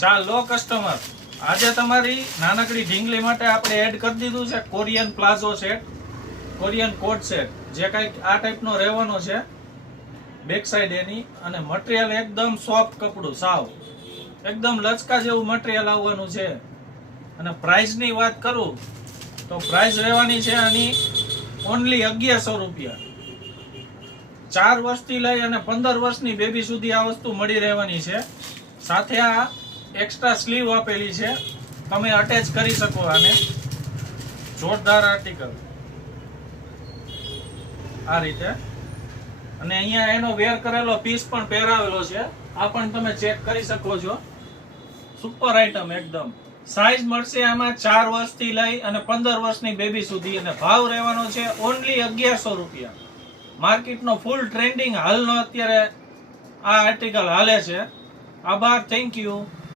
ચાલો કસ્ટમર, આજે તમારી નાનકડી ઢીંગલી માટે આપણે એડ કરી દીધું છે Korean palazzo set, Korean coat set, જે કંઈક આ ટાઈપનો રહેવાનો છે બેક સાઈડ એની. અને મટીરિયલ એકદમ સોફ્ટ કપડું, સાવ એકદમ લચકા જેવું મટીરિયલ આવવાનું છે. અને પ્રાઇસની વાત કરું તો પ્રાઇસ રહેવાની છે આની ઓનલી 1100 રૂપિયા. 4 વર્ષથી લઈ અને 15 વર્ષની બેબી સુધી આ વસ્તુ મળી રહેવાની છે. સાથે આ એક્સ્ટ્રા સ્લીવ આપેલી છે, તમે અટેચ કરી શકો આને. જોરદાર આર્ટિકલ આ રીતે. અને અહીંયા એનો વેર કરેલો પીસ પણ પહેરાવેલો છે, આ પણ તમે ચેક કરી શકો છો. સુપર આઈટમ એકદમ. સાઈઝ મળશે આમાં 4 વર્ષથી લઈ અને 15 વર્ષની બેબી સુધી. અને ભાવ રહેવાનો છે ઓનલી 1100 રૂપિયા. માર્કેટનો ફૂલ ટ્રેન્ડિંગ હાલનો અત્યારે આ આર્ટિકલ હાલે છે. આભાર, થેન્ક યુ.